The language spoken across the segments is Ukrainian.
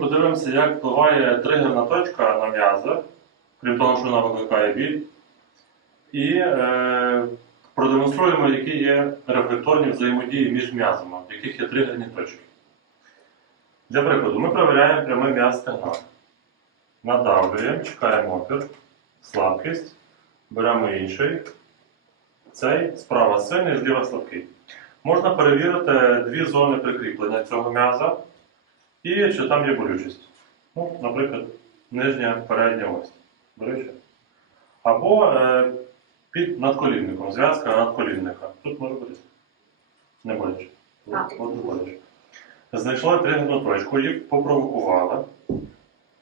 подивимося, як впливає тригерна точка на м'язи, крім того, що вона викликає біль. І е, продемонструємо, які є рефлекторні взаємодії між м'язами, в яких є тригерні точки. Для прикладу, ми перевіряємо прямий м'яз стегна. Надавлюємо, чекаємо опір, слабкість, беремо інший. Цей справа сильний, зліва слабкий. Можна перевірити дві зони прикріплення цього м'яза і чи там є болючість. Ну, наприклад, нижня передня ось. Болюча. Або е, під надколінником, зв'язка надколінника. Тут може бути не боляче. От, от боляче. Знайшли тригерну точку, її попровокували.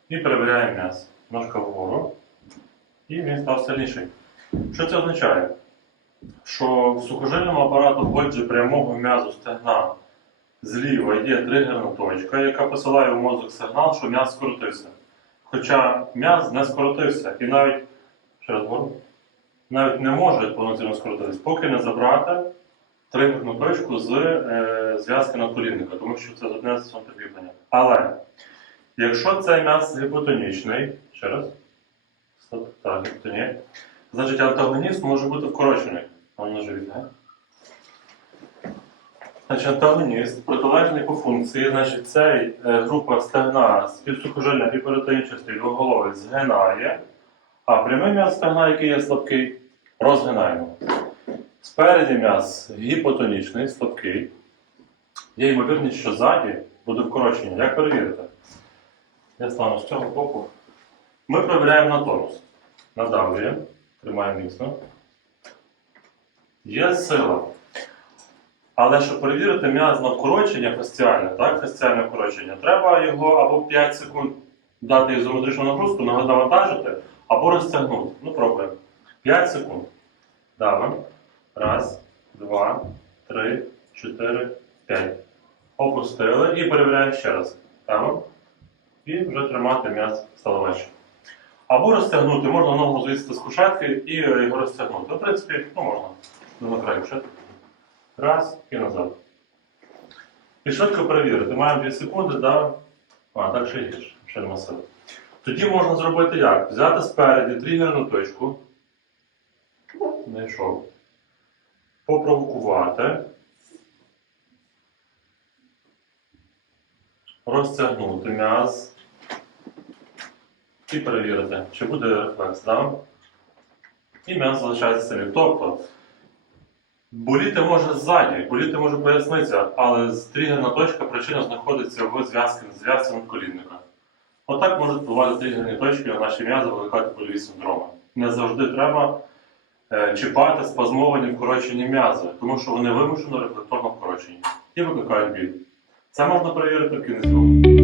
І перевіряємо м'яз. Ножка вгору. І він став сильніший. Що це означає? Що в сухожильному апарату Годжі прямого м'язу стегна зліва є тригерна точка, яка посилає в мозок сигнал, що м'яз скоротився. Хоча м'яз не скоротився і навіть, ще раз говорю, навіть не може повноцінно скоротитись, поки не забрати тригерну точку з е, зв'язки надколінника, тому що це одне з прикріплення. Але якщо цей м'яз гіпотонічний, ще раз, так, гіпотонія, значить антагоніст може бути вкорочений. Он на живіт? Значить, антагоніст протилежний по функції, значить, цей е, група стегна співсухожильна і перетинчастий двоголовий згинає, а прямий м'яз стегна, який є слабкий, розгинаємо. Спереді м'яз гіпотонічний, слабкий. Є ймовірність, що ззаді буде вкорочення. Як перевірити? Я стану з цього боку. Ми перевіряємо на тонус. Надавлюємо, тримаємо міцно. Є сила. Але щоб перевірити м'яз на вкорочення фасціальне, так, фасціальне вкорочення, треба його або 5 секунд дати ізометричну нагрузку, нав- навантажити, або розтягнути. Ну, пробуємо. 5 секунд. Давимо. Раз, два, три, чотири, п'ять. Опустили і перевіряємо ще раз. Давимо. І вже тримати м'яз стало легше. Або розтягнути, можна ногу звісти з кушетки і його розтягнути. В принципі, ну можна. Ну, на край кушетки. Раз і назад. І швидко перевірити. Маємо 2 секунди, да? А, так ще є, ще нема сили. Тоді можна зробити як? Взяти спереді тригерну точку. Знайшов. Попровокувати. Розтягнути м'яз. І перевірити, чи буде рефлекс, да? І м'яз залишається сильним. Тобто, боліти може ззаді, боліти може поясниця, але тригерна точка причина знаходиться в зв'язці зв'язці надколінника. Отак можуть впливати тригерні точки на наші м'язи, викликати больові синдроми. Не завжди треба е, чіпати спазмовані вкорочені м'язи, тому що вони вимушено рефлекторно вкорочені і викликають біль. Це можна перевірити в кінезіології.